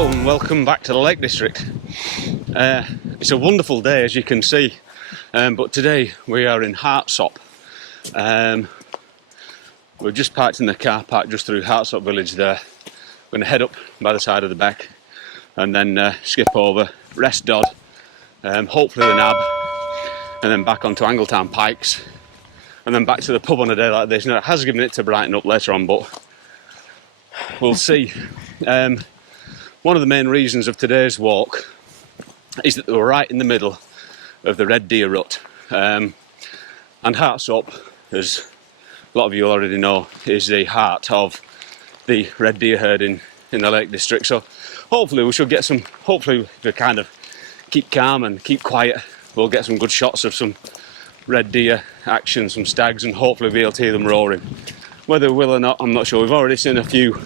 Hello and welcome back to the Lake District. It's a wonderful day, as you can see, but today we are in Hartsop. We've just parked in the car park just through Hartsop village there. We're going to head up by the side of the beck and then skip over Rest Dodd, hopefully the Nab, and then back onto Angle Tarn Pikes, and then back to the pub on a day like this. Now it has given it to brighten up later on, but we'll see. One of the main reasons of today's walk is that we're right in the middle of the Red Deer Rut, and Hartsop, as a lot of you already know, is the heart of the red deer herd in the Lake District. So hopefully we should get some, hopefully if we kind of keep calm and keep quiet, we'll get some good shots of some red deer action, some stags, and hopefully be able to hear them roaring. Whether we will or not, I'm not sure. We've already seen a few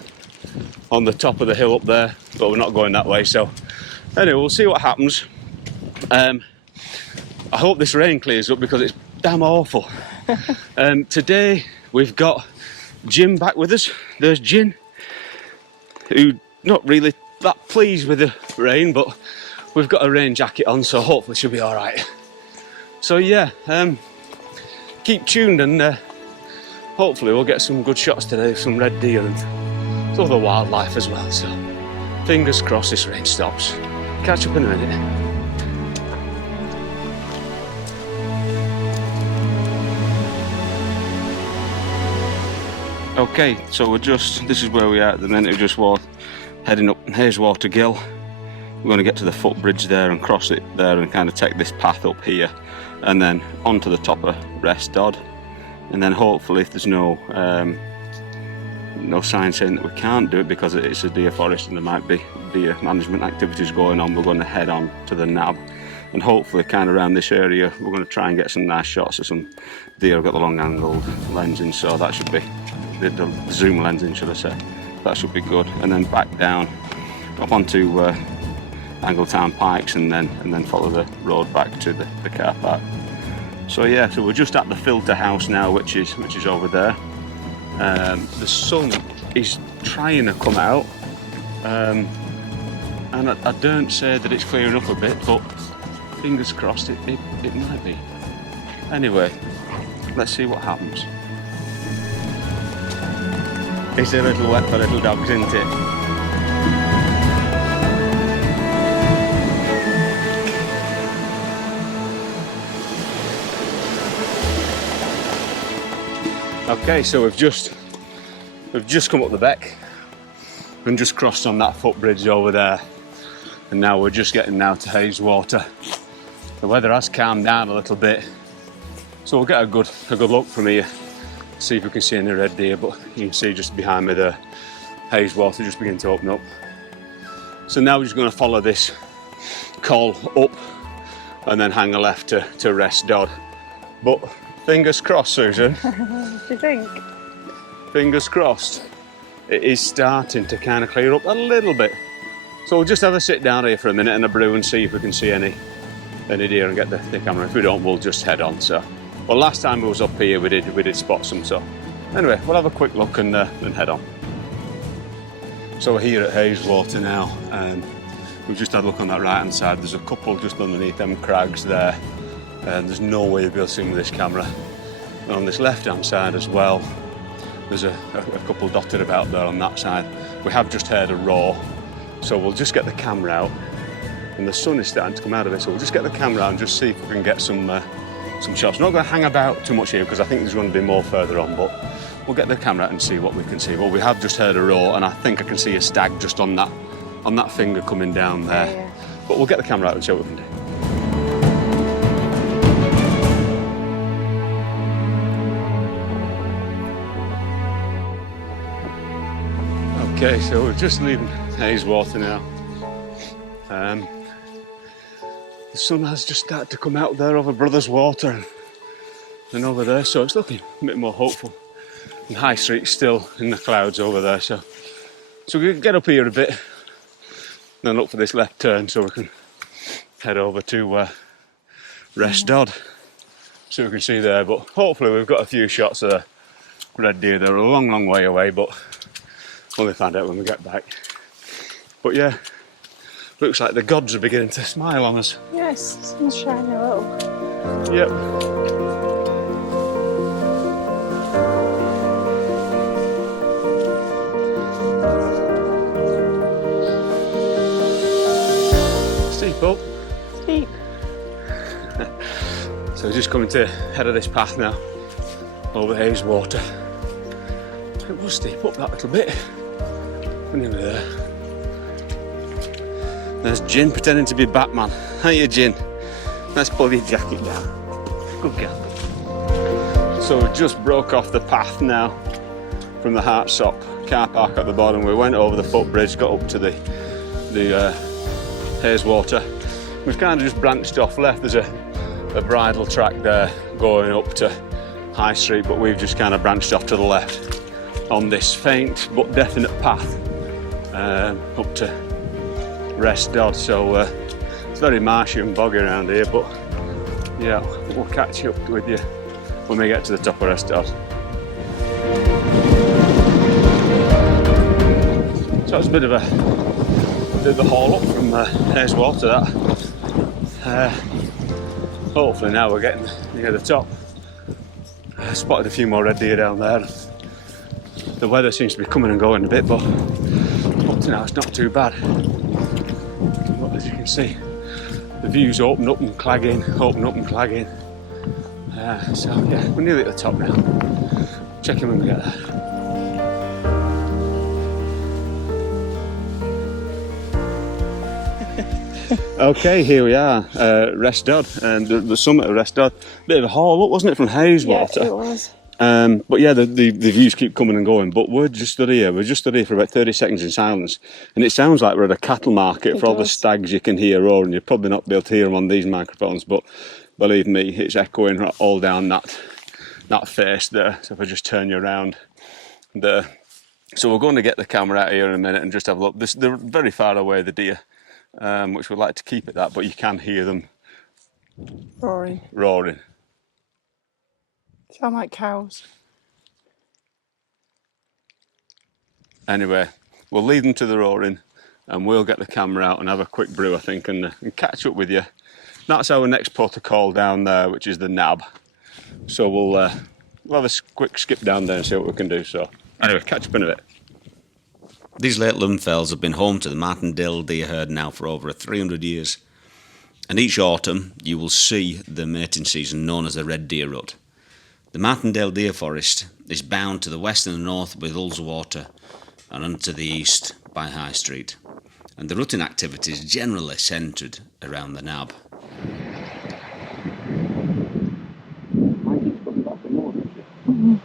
on the top of the hill up there, but we're not going that way. So anyway, we'll see what happens. I hope this rain clears up because it's damn awful. Today we've got Jim back with us. There's Jin, who not really that pleased with the rain, but we've got a rain jacket on, so hopefully she'll be all right. So yeah, keep tuned and hopefully we'll get some good shots today of some red deer and other wildlife as well. So fingers crossed this rain stops. Catch up in a minute. Okay, so this is where we are at the minute. We're just heading up Hayeswater Gill. We're going to get to the footbridge there and cross it there and kind of take this path up here and then onto the top of Rest Dodd, and then hopefully if there's no sign saying that we can't do it because it's a deer forest and there might be deer management activities going on, we're going to head on to the Nab, and hopefully kind of around this area we're going to try and get some nice shots of some deer. I've got the long angled lens in, so that should be the zoom lens in, should I say. That should be good, and then back down up onto Angletarn Pikes and then follow the road back to the car park. So yeah, so we're just at the filter house now, which is over there. The sun is trying to come out, and I don't say that it's clearing up a bit, but fingers crossed it might be. Anyway, let's see what happens. It's a little wet for little dogs, isn't it? Okay, so we've just come up the beck and just crossed on that footbridge over there, and now we're just getting now to Hayeswater. The weather has calmed down a little bit, so we'll get a good look from here, see if we can see any red deer. But you can see just behind me there, Hayeswater just beginning to open up. So now we're just going to follow this col up and then hang a left to Rest Dodd. But fingers crossed, Susan. What do you think? Fingers crossed. It is starting to kind of clear up a little bit. So we'll just have a sit down here for a minute and a brew and see if we can see any deer and get the camera. If we don't, we'll just head on. So, well, last time we was up here, we did spot some. So anyway, we'll have a quick look and head on. So we're here at Hayeswater now, and we've just had a look on that right hand side. There's a couple just underneath them crags there. And there's no way you'll be able to see them with this camera. And on this left hand side as well, there's a couple dotted about there on that side. We have just heard a roar, so we'll just get the camera out, and the sun is starting to come out of it, so we'll just get the camera out and just see if we can get some shots. We're not going to hang about too much here because I think there's going to be more further on, but we'll get the camera out and see what we can see. Well, we have just heard a roar, and I think I can see a stag just on that finger coming down there. Yeah. But we'll get the camera out and see what we can do. Okay, so we're just leaving Hayeswater now. The sun has just started to come out there over Brothers Water and over there, so it's looking a bit more hopeful. And Highstreet's still in the clouds over there, so we can get up here a bit, then look for this left turn so we can head over to Rest Dodd. See what we can see there, but hopefully we've got a few shots of the red deer. They're a long way away, but we'll only find out when we get back. But yeah, Looks like the gods are beginning to smile on us. Yes, sun's shining a little. Yep. Steep up. Steep. So we're just coming to the head of this path now, over Hayeswater. It was steep up that little bit. We're nearly there. There's Jin pretending to be Batman. Hiya, Jin. Let's pull your jacket down. Good girl. So we just broke off the path now from the Hartsop car park at the bottom. We went over the footbridge, got up to the Hayeswater. We've kind of just branched off left. There's a bridle track there going up to Highstreet, but we've just kind of branched off to the left on this faint but definite path up to Rest Dodd. So it's very marshy and boggy around here, but yeah, we'll catch up with you when we get to the top of Rest Dodd. So it's a bit of a haul up from Hayeswater, that. Hopefully now we're getting near the top. I spotted a few more red deer down there. The weather seems to be coming and going a bit, but up to now it's not too bad. But as you can see, the views open up and clagging, so yeah, we're nearly at the top now. Check in when we get there. Okay, here we are, Rest Dodd, and the summit of Rest Dodd. Bit of a haul up, wasn't it, from Hayeswater? Yeah, it was. But yeah, the views keep coming and going, but we're just stood here for about 30 seconds in silence, and it sounds like we're at a cattle market. For all the stags you can hear roaring. You'll probably not be able to hear them on these microphones, but believe me, it's echoing all down that face there. So if I just turn you around there. So we're going to get the camera out here in a minute and just have a look. They're very far away, the deer, which we'd like to keep at that, but you can hear them roaring. Sound like cows. Anyway, we'll leave them to the roaring and we'll get the camera out and have a quick brew, I think, and catch up with you. That's our next protocol down there, which is the nab. So we'll have a quick skip down there and see what we can do. So anyway, catch up in a bit. These late Lumfells have been home to the martindale deer herd now for over 300 years. And each autumn you will see the mating season known as the Red Deer Rut. The Martindale Deer Forest is bound to the west and the north with Ullswater and unto the east by Highstreet. And the rutting activity is generally centred around the nab. Mm-hmm.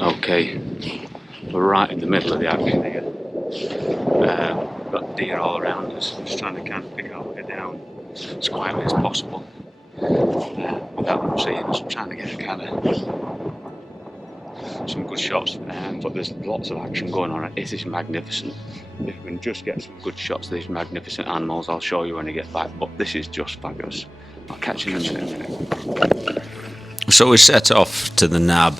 Okay, we're right in the middle of the action here. We've got deer all around us, just trying to kind of pick our way down as quietly as possible without them seeing us. I'm trying to get a kind of some good shots, but there's lots of action going on. It is magnificent. If we can just get some good shots of these magnificent animals, I'll show you when I get back, but this is just fabulous. I'll catch you in a minute. So we set off to the nab,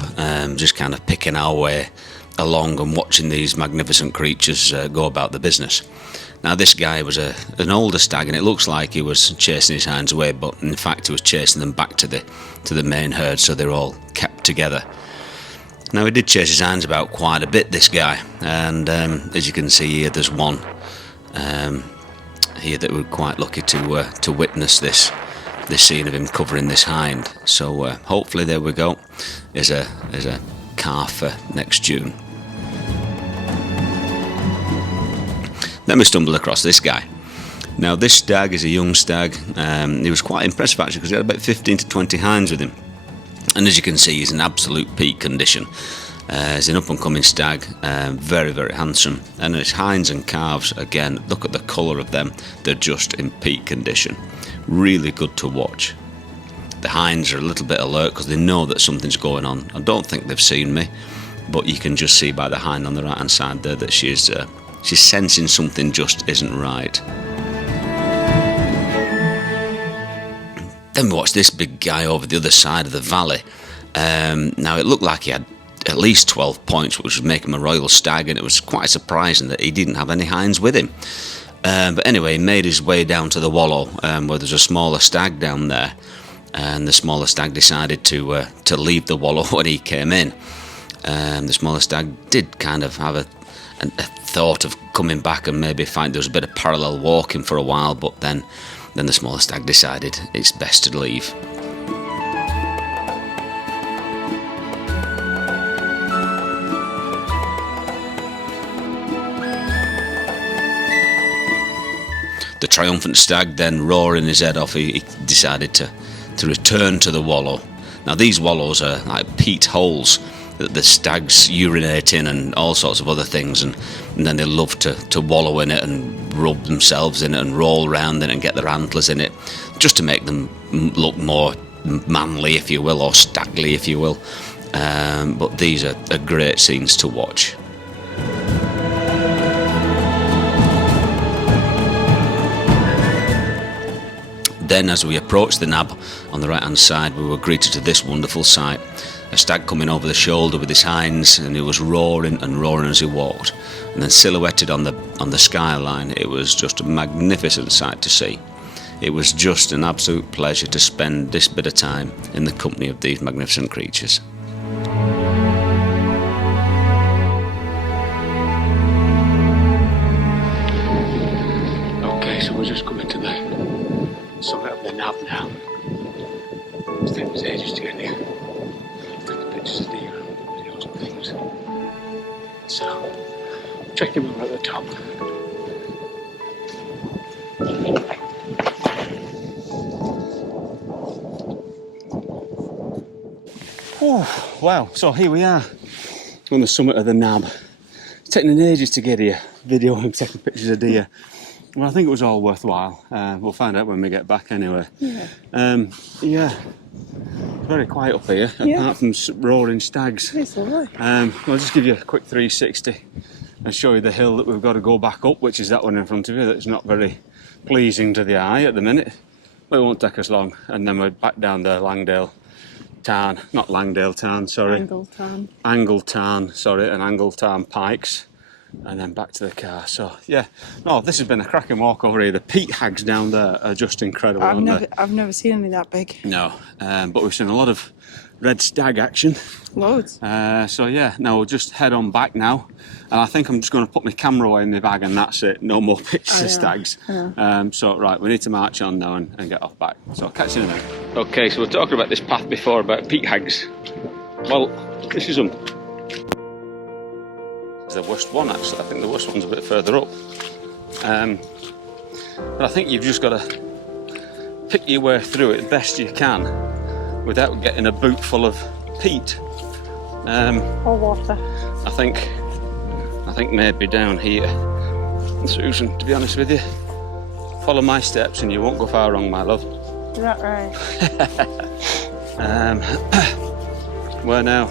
just kind of picking our way along and watching these magnificent creatures go about the business. Now this guy was an older stag, and it looks like he was chasing his hinds away, but in fact he was chasing them back to the main herd, so they're all kept together. Now he did chase his hinds about quite a bit, this guy, and as you can see here, there's one here that we're quite lucky to witness this scene of him covering this hind. So hopefully, there we go, is a calf for next June. Then we stumbled across this guy. Now this stag is a young stag. He was quite impressive actually, because he had about 15 to 20 hinds with him. And as you can see, he's in absolute peak condition. He's an up-and-coming stag, very, very handsome. And his hinds and calves, again, look at the colour of them. They're just in peak condition. Really good to watch. The hinds are a little bit alert because they know that something's going on. I don't think they've seen me, but you can just see by the hind on the right-hand side there that she's sensing something just isn't right. Then we watched this big guy over the other side of the valley. Now it looked like he had at least 12 points, which would make him a royal stag, and it was quite surprising that he didn't have any hinds with him. But anyway, he made his way down to the wallow where there's a smaller stag down there, and the smaller stag decided to leave the wallow when he came in. The smaller stag did kind of have a thought of coming back and maybe find there was a bit of parallel walking for a while, but then the smaller stag decided it's best to leave. The triumphant stag then, roaring his head off, he decided to return to the wallow. Now these wallows are like peat holes that the stags urinate in and all sorts of other things, and then they love to wallow in it and rub themselves in it and roll around in it and get their antlers in it, just to make them look more manly, if you will, or stagly, if you will. But these are great scenes to watch. Then as we approached the nab on the right hand side, we were greeted to this wonderful sight. A stag coming over the shoulder with his hinds, and he was roaring and roaring as he walked. And then silhouetted on the skyline, it was just a magnificent sight to see. It was just an absolute pleasure to spend this bit of time in the company of these magnificent creatures. Okay, so we're just coming to the summit of the nab now. It's taken us ages to get here. Taking pictures of deer and videos and things. So, checking when we're at the top. Oh, wow, so here we are on the summit of the nab. It's taken ages to get here, videoing, taking pictures of deer. Well, I think it was all worthwhile. We'll find out when we get back anyway. Yeah. It's very quiet up here, apart from roaring stags. It's lovely. I'll just give you a quick 360 and show you the hill that we've got to go back up, which is that one in front of you. That's not very pleasing to the eye at the minute, but it won't take us long. And then we're back down the Angletarn, not Langdale Tarn, sorry. Angle Tarn. Angle Tarn, sorry, and Angletarn Pikes. And then back to the car. So yeah, no, this has been a cracking walk over here. The peat hags down there are just incredible. I've never seen any that big. No, but we've seen a lot of red stag action. Loads. So yeah, now we'll just head on back now, and I think I'm just going to put my camera away in my bag, and that's it. No more pictures of stags. So right, we need to march on now and get off back. So I'll catch you in a minute. Okay, so we're talking about this path before about peat hags. Well, this is them. The worst one, actually. I think the worst one's a bit further up. But I think you've just got to pick your way through it best you can without getting a boot full of peat. Or water. I think maybe down here. And Susan, to be honest with you, follow my steps and you won't go far wrong, my love. Is that right? Where now?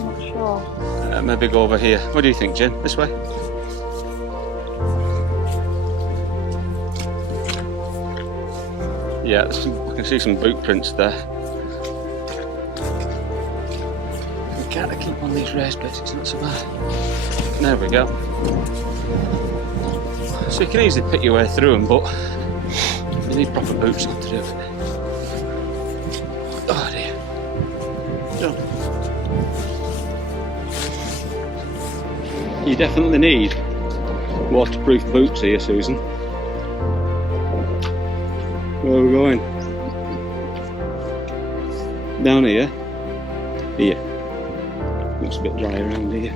I'm not sure. Maybe go over here. What do you think, Jen? This way? Yeah, I can see some boot prints there. We can't keep on these raised bits, it's not so bad. There we go. So you can easily pick your way through them, but you need proper boots on to do it. Oh dear. Done. You definitely need waterproof boots here, Susan. Where are we going? Down here? Here. Looks a bit dry around here.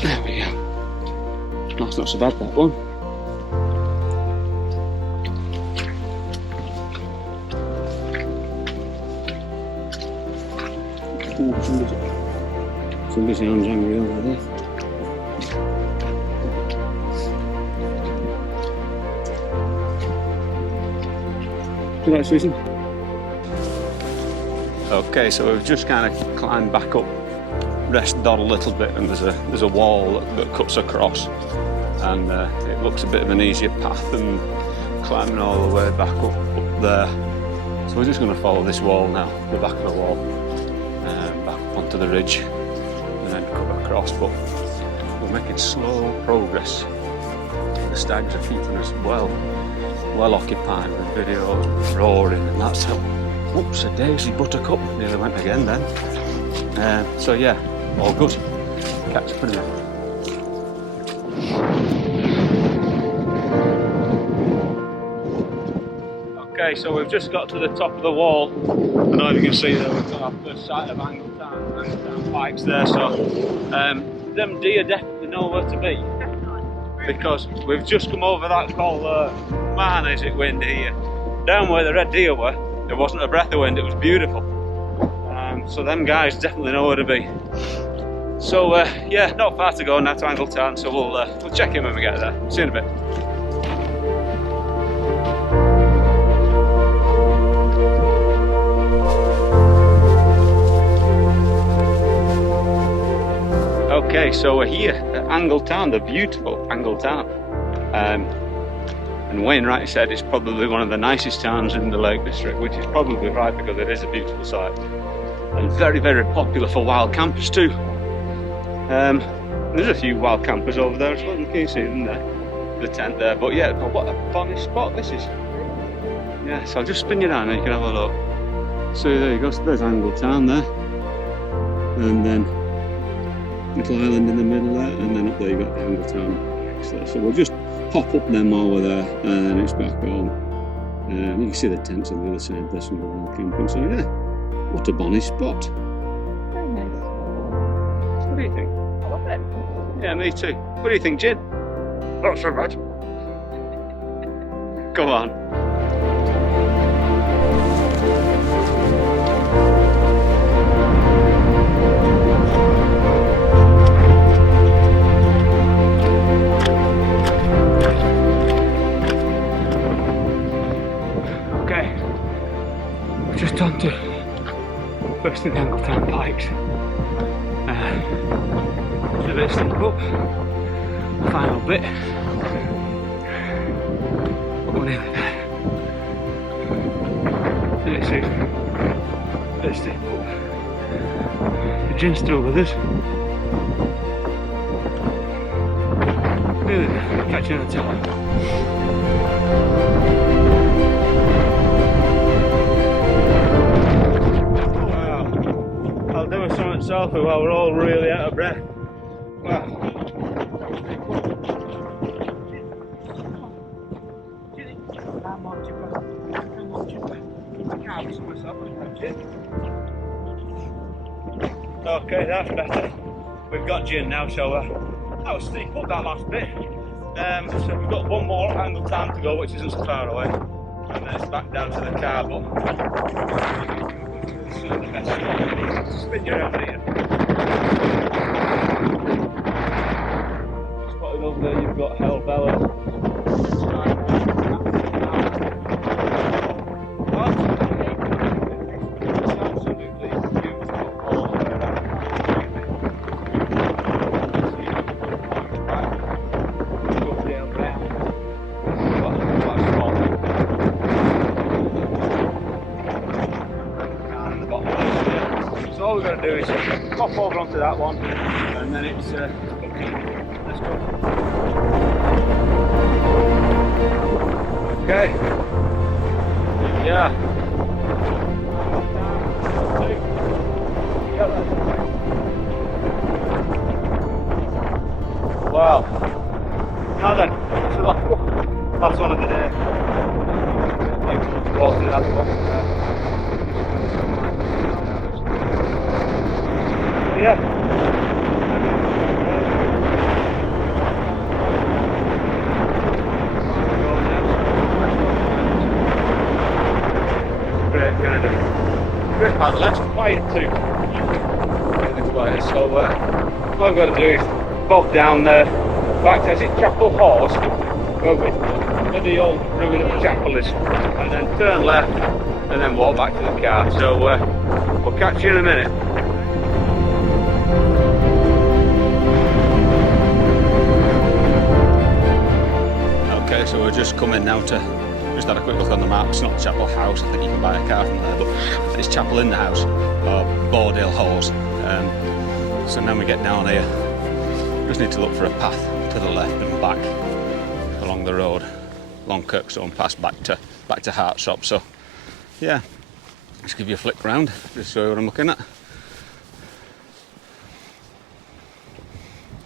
There we go. That's not so bad, that one. Somebody's arms angry over there. Do you like Susan? Okay, so we've just kind of climbed back up Rest Dodd a little bit, and there's a wall that cuts across, and it looks a bit of an easier path than climbing all the way back up there. So we're just going to follow this wall now, the back of the wall, back up onto the ridge, and then cut across. But we're making slow progress. The stags are keeping us well occupied with videos, roaring, and that's how. Whoops, a daisy buttercup nearly went again then. So yeah, all good. Catch up in a minute. Okay, so we've just got to the top of the wall. I don't know if you can see there, we've got our first sight of Angletarn Pikes there. So them deer definitely know where to be, because we've just come over that col there. Man, is it windy here. Down where the red deer were, there wasn't a breath of wind, it was beautiful. So them guys definitely know where to be. So yeah, not far to go now to Angle Tarn, so we'll check in when we get there. See you in a bit. Okay, so we're here at Angle Tarn, the beautiful Angle Tarn. And Wayne Wright said it's probably one of the nicest towns in the Lake District, which is probably right, because it is a beautiful site. And very, very popular for wild campers too. There's a few wild campers over there as well, you can see them there, the tent there. But yeah, what a bonny spot this is. Yeah, so I'll just spin you around and you can have a look. So there you go, so there's Angle Tarn there. And then little island in the middle there, and then up there you got the Angletarn Pikes there. So we'll just hop up them while we're there, and then it's back home. You can see the tents on the other side, there's some more camping, so yeah, what a bonny spot. Very nice. What do you think? I love it. Yeah, me too. What do you think, Jin? Not so bad. Come on. Just on to first in the Angletarn Pikes. It's a bit steep up, final bit, but we're nearly there. It's a bit steep up. The gin's still with us. Nearly there, catch you on the top. Doing something selfie while we're all really out of breath. Wow. Okay, that's better. We've got gin now, so that was steep up that last bit. So we've got one more Angle Tarn to go, which isn't so far away, and then it's back down to the car. But the best spot. Spin you around here. Spotted over there, you've got Hell Bellows. Absolutely beautiful all the way around. Go down round. What a spot. So all we've got to do is pop over onto that one, and then it's let's go. Okay. Yeah. Wow. Now then, so that's one of the day. Walk to that one. Yeah. Great, kind of. Great paddle, that's quiet too. way. So what I've got to do is bob down there, back to, is it Chapel Horse? Where the old ruin of the chapel is, and then turn left, and then walk back to the car. So we'll catch you in a minute. Okay, so we're just coming now to just had a quick look on the map. It's not Chapel House, I think you can buy a car from there, but it's Chapel in the House, or Bordale Hose. So now we get down here, just need to look for a path to the left and back along the road, along Kirkstone Pass back to Hartsop. So yeah, just give you a flick round, just show you what I'm looking at.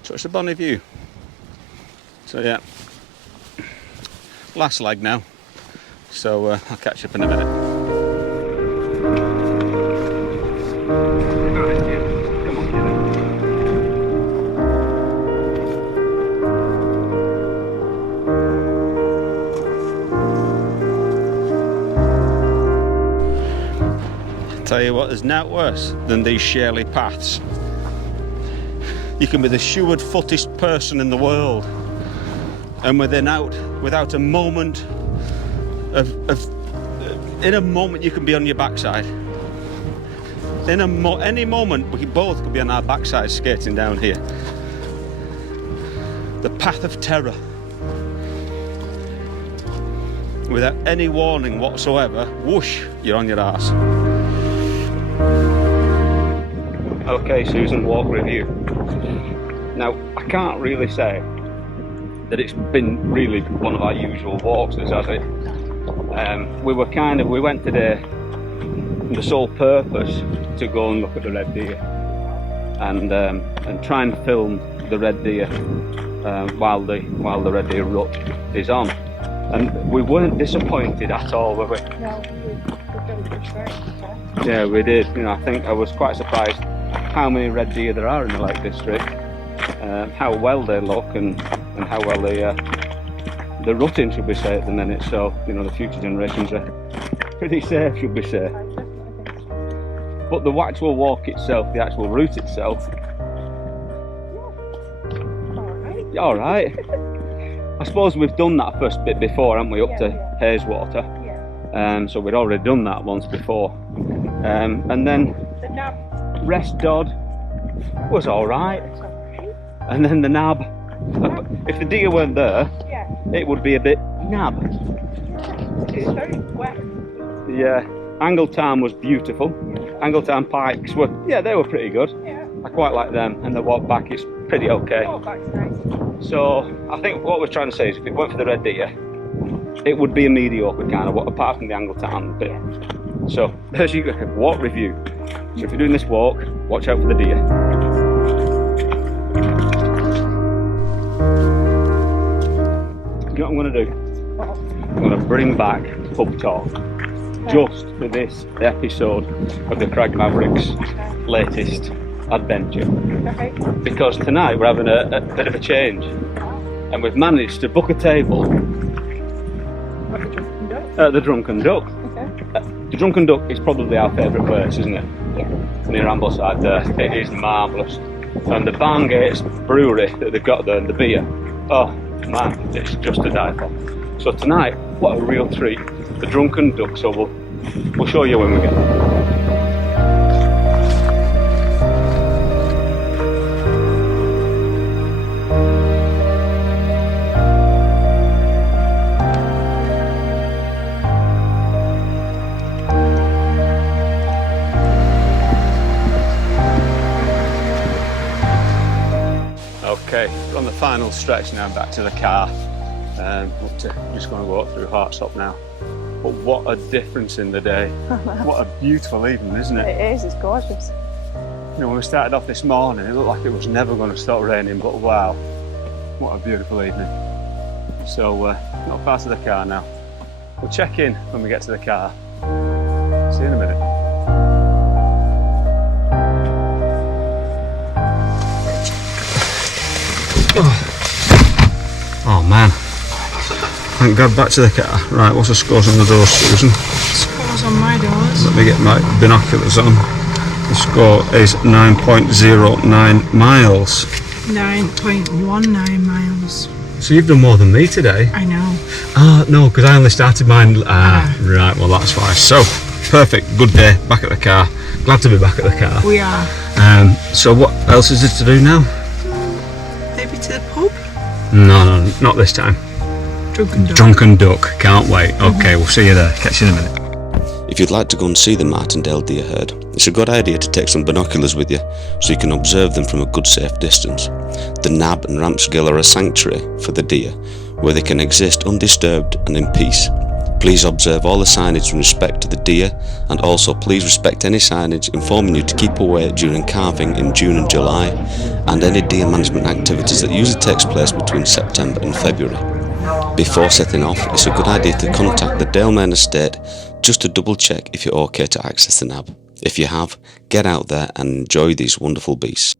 So it's a bonny view. So yeah, last leg now. So I'll catch you up in a minute. Tell you what, there's naught worse than these shaly paths. You can be the shoered-footest person in the world, and without a moment in a moment you can be on your backside. In any moment we both could be on our backside skating down here. The path of terror. Without any warning whatsoever, whoosh, you're on your arse. Okay, Susan, walk review. Now, I can't really say that it's been really one of our usual walks, has it? We went today with the sole purpose to go and look at the Red Deer and try and film the Red Deer while the Red Deer Rut is on. And we weren't disappointed at all, were we? No, we've got a good track. Yeah, we did. You know, I think I was quite surprised how many red deer there are in the Lake District, how well they look, and how well the rutting should be safe at the minute. So you know, the future generations are pretty safe, should be safe. But the actual walk itself, the actual route itself, all right. I suppose we've done that first bit before, haven't we, up to Hayeswater? Yeah. So we'd already done that once before. And then Rest Dodd was all right. And then the nab, if the deer weren't there, it would be a bit nab. It's very wet. Yeah. Angle Tarn was beautiful. Angletarn Pikes were, they were pretty good. Yeah. I quite like them, and the walk back is pretty okay. Walk back's nice. So I think what we're trying to say is, if it weren't for the Red Deer, it would be a mediocre kind of walk, apart from the Angletarn bit. So there's your walk review. So if you're doing this walk, watch out for the deer. You know what I'm going to do? I'm going to bring back pub talk just for this episode of the Crag Mavericks latest adventure. Okay. Because tonight we're having a bit of a change, and we've managed to book a table at the Drunken Duck. Okay. The Drunken Duck is probably our favourite place, isn't it? Yeah. Near Ambleside there. It is marvellous. And the Barngates brewery that they've got there, and the beer, oh man, it's just to die for. So tonight, what a real treat. The Drunken Duck, so we'll show you when we get there. Okay, we're on the final stretch now, back to the car. Just going to walk through Hartsop now. But what a difference in the day. What a beautiful evening, isn't it? It is, it's gorgeous. You know, when we started off this morning, it looked like it was never going to stop raining, but wow, what a beautiful evening. So, not far to the car now. We'll check in when we get to the car. See you in a minute. Oh man, thank God, back to the car. Right, what's the scores on the doors, Susan? Scores on my doors. Let me get my binoculars on. The score is 9.09 miles. 9.19 miles. So you've done more than me today. I know. Oh, no, because I only started mine. Right, well, that's fine. So, perfect. Good day. Back at the car. Glad to be back at the car. We are. So what else is there to do now? Maybe to the pub? No, not this time. Drunken Duck. Drunken Duck. Can't wait. Okay, we'll see you there. Catch you in a minute. If you'd like to go and see the Martindale deer herd, it's a good idea to take some binoculars with you so you can observe them from a good safe distance. The Nab and Ramsgill are a sanctuary for the deer where they can exist undisturbed and in peace. Please observe all the signage in respect to the deer, and also please respect any signage informing you to keep away during calving in June and July, and any deer management activities that usually takes place between September and February. Before setting off, it's a good idea to contact the Dalemain estate just to double check if you're okay to access the Nab. If you have, get out there and enjoy these wonderful beasts.